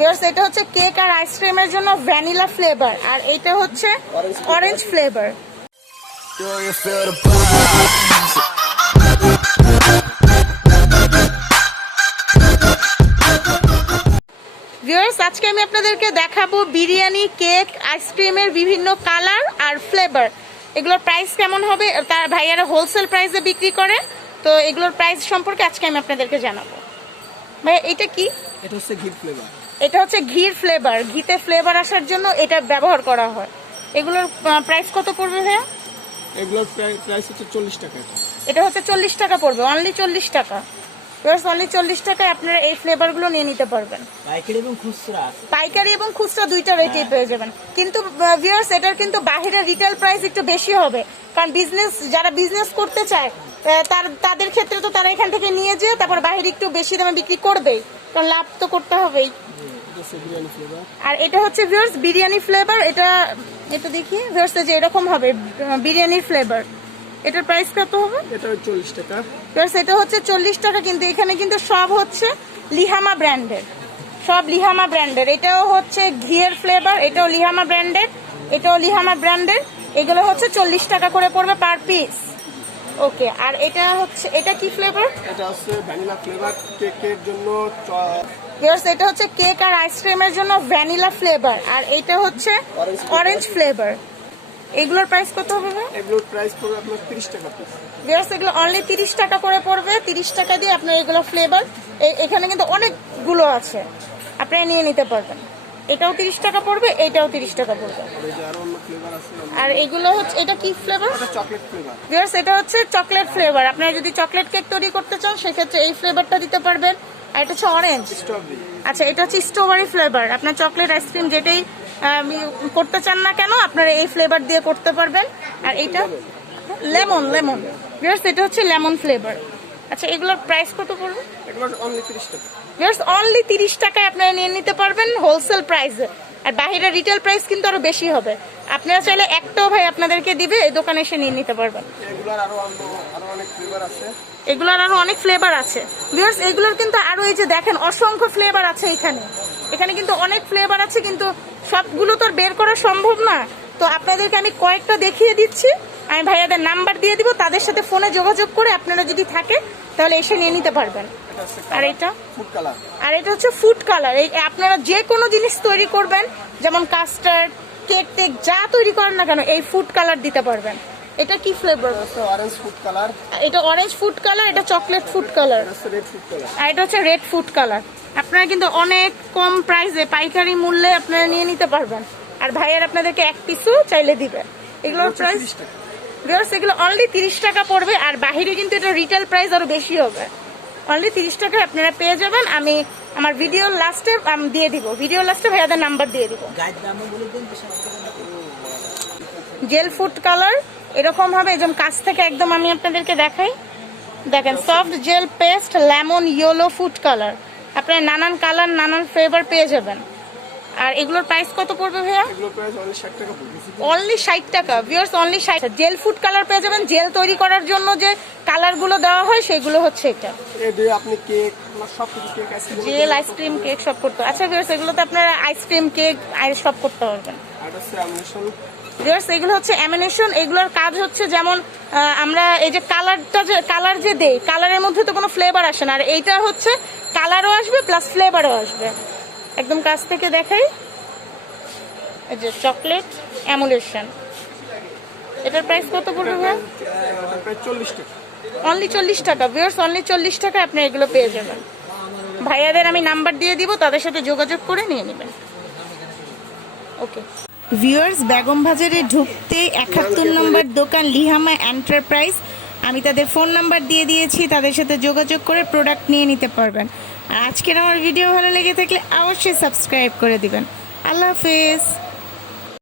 Years এটা হচ্ছে cake আর আইসক্রিমের জন্য ভ্যানিলা ফ্লেভার আর এটা হচ্ছে অরেঞ্জ ফ্লেভার ভিউয়ার্স আজকে আমি আপনাদেরকে দেখাবো বিরিয়ানি কেক আইসক্রিমের বিভিন্ন কালার আর ফ্লেভার এগুলোর প্রাইস কেমন হবে তার ভাইয়ারা হোলসেল প্রাইসে বিক্রি করে তো এগুলোর প্রাইস সম্পর্কে আজকে আমি আপনাদেরকে জানাবো ভাইয়া এটা কি এটা হচ্ছে ঘি ফ্লেভার এটা হচ্ছে ঘির ফ্লেভার ঘিতে ফ্লেভার আসার জন্য এটা ব্যবহার করা হয় এগুলোর প্রাইস কত পড়বে ভাইয়া এগুলোর প্রাইস হচ্ছে চল্লিশ টাকা এটা হচ্ছে চল্লিশ টাকা পড়বে অনলি চল্লিশ টাকা প্লাস অনলি চল্লিশ টাকায় আপনারা এই ফ্লেভারগুলো নিয়ে নিতে পারবেন পাইকারি এবং খুচরা পাইকারি এবং খুচরা দুইটা রেটেই হ্যাঁ। পেয়ে যাবেন কিন্তু ভিউয়ার্স এটার কিন্তু বাইরে রিটেল প্রাইস একটু বেশি হবে কারণ বিজনেস যারা বিজনেস করতে চায় তার তাদের ক্ষেত্রে তো তারা এখান থেকে নিয়ে যেয়ে তারপর বাইরে একটু বেশি দামে বিক্রি করবেই কারণ লাভ তো করতে হবেই আর এটা হচ্ছে ভিউয়ার্স বিরিয়ানি ফ্লেভার এটা এটা দেখি ভিউয়ার্স যে এরকম হবে বিরিয়ানির ফ্লেভার এটার প্রাইস কত হবে এটা 40 টাকা ভিউয়ার্স এটা হচ্ছে 40 টাকা কিন্তু এখানে কিন্তু সব হচ্ছে লিহামা ব্র্যান্ডের সব লিহামা ব্র্যান্ডের এটাও হচ্ছে ঘিয়ের ফ্লেভার এটাও লিহামা ব্র্যান্ডের এটাও লিহামা ব্র্যান্ডের এগুলো হচ্ছে চল্লিশ টাকা করে পড়বে পার পিস ওকে আর এটা হচ্ছে এটা কি ফ্লেভার এটা হচ্ছে ভ্যানিলা ফ্লেভার কেকের জন্য ইয়ার্স এটা হচ্ছে কেক আর আইসক্রিমের জন্য ভ্যানিলা ফ্লেভার আর এটা হচ্ছে অরেঞ্জ ফ্লেভার এগুলোর প্রাইস কত হবে এগুলোর প্রাইস পড়বে আপনার 30 টাকা পিস এগুলো অনলি 30 টাকা করে পড়বে 30 টাকা দিয়ে আপনার এগুলো ফ্লেভার এখানে কিন্তু অনেকগুলো আছে আপনি নিয়ে নিতে পারবেন এটাও তিরিশ টাকা পড়বে এটাও তিরিশ টাকা পড়বে আর এগুলো হচ্ছে এটা কি ফ্লেভার ভিউয়ার্স এটা হচ্ছে চকলেট ফ্লেভার আপনারা যদি চকলেট কেক তৈরি করতে চান সেক্ষেত্রে এই ফ্লেভারটা দিতে পারবেন আর এটা হচ্ছে অরেঞ্জ আচ্ছা এটা হচ্ছে স্ট্রবেরি ফ্লেভার আপনার চকলেট আইসক্রিম যেটাই করতে চান না কেন আপনারা এই ফ্লেভার দিয়ে করতে পারবেন আর এটা লেমন লেমন এটা হচ্ছে লেমন ফ্লেভার আচ্ছা এগুলোর প্রাইস কত পড়বে জাস্ট অনলি তিরিশ টাকায় আপনারা নিয়ে নিতে পারবেন হোলসেল প্রাইসে আর বাইরে রিটেল প্রাইস কিন্তু আরো বেশি হবে আপনারা চাইলে একটাও ভাই আপনাদেরকে দিবে এই দোকানে এসে নিয়ে নিতে পারবেন এগুলোর আরো অনেক ফ্লেভার আছে ভিউয়ার্স এগুলোর কিন্তু আরো এই যে দেখেন অসংখ্য ফ্লেভার আছে এখানে এখানে কিন্তু অনেক ফ্লেভার আছে কিন্তু সবগুলো তো বের করা সম্ভব না তো আপনাদেরকে আমি কয়েকটা দেখিয়ে দিচ্ছি আমি ভাইয়াদের নাম্বার দিয়ে দিব তাদের সাথে ফোনে যোগাযোগ করে আপনারা যদি থাকে তাহলে এসে নিয়ে নিতে পারবেন আর এটা আর এটা হচ্ছে ফুড কালার আপনারা যে কোনো জিনিস তৈরি করবেন যেমন কাস্টার্ড কেক টেক যা তৈরি করেন না কেন এই ফুড কালার দিতে পারবেন এটা কি ফ্লেভার অরেঞ্জ ফুড কালার এটা অরেঞ্জ ফুড কালার এটা চকলেট ফুড কালার আর এটা হচ্ছে রেড ফুড কালার আপনারা কিন্তু অনেক কম প্রাইসে পাইকারি মূল্যে আপনারা নিয়ে নিতে পারবেন আর ভাইয়ার আপনাদেরকে এক পিসও চাইলে দিবে এগুলোর প্রাইস ভিউয়ার্স এগুলো অনলি তিরিশ টাকা পড়বে আর বাহিরে কিন্তু এটা রিটেল প্রাইস আরও বেশি হবে অনলি তিরিশ টাকায় আপনারা পেয়ে যাবেন আমি আমার ভিডিও লাস্টে আমি দিয়ে দিব ভিডিও লাস্টে ভাইয়াদের নাম্বার দিয়ে দিব জেল ফুড কালার এরকম হবে একদম কাছ থেকে একদম আমি আপনাদেরকে দেখাই দেখেন soft gel paste lemon yellow food colour আপনারা নানান কালার নানান ফ্লেভার পেয়ে যাবেন আর এগুলোর প্রাইস কত পড়বে ভাইয়া অনলি ষাট টাকা ভিওর্স অনলি ষাট জেল ফুড কালার পেয়ে যাবেন জেল তৈরি করার জন্য যে কালারগুলো দেওয়া হয় সেগুলো হচ্ছে এটা জেল আইসক্রিম কেক সব করতে আচ্ছা ভিওর্স এগুলোতে আপনারা আইসক্রিম কেক সব করতে পারবেন এগুলো হচ্ছে অ্যামিনেশন এগুলোর কাজ হচ্ছে যেমন আমরা এই যে কালারটা যে কালার যে দেই কালারের মধ্যে তো কোনো ফ্লেভার আসে না আর এইটা হচ্ছে কালারও আসবে প্লাস ফ্লেভারও আসবে একদম কাছ থেকে দেখাই এই যে চকলেট অ্যামুলেশন এটার প্রাইস কত পড়বে ভাই অনলি চল্লিশ টাকা ভিউর্স অনলি চল্লিশ টাকা আপনি এগুলো পেয়ে যাবেন ভাইয়াদের আমি নাম্বার দিয়ে দিব তাদের সাথে যোগাযোগ করে নিয়ে নেবেন ওকে ভিউয়ার্স বেগম বাজারে ঢুকতে একাত্তর নম্বর দোকান লিহামা এন্টারপ্রাইজ আমি তাদের ফোন নাম্বার দিয়ে দিয়েছি তাদের সাথে যোগাযোগ করে প্রোডাক্ট নিয়ে নিতে পারবেন আর আজকের আমার ভিডিও ভালো লেগে থাকলে অবশ্যই সাবস্ক্রাইব করে দিবেন আল্লাহ হাফেজ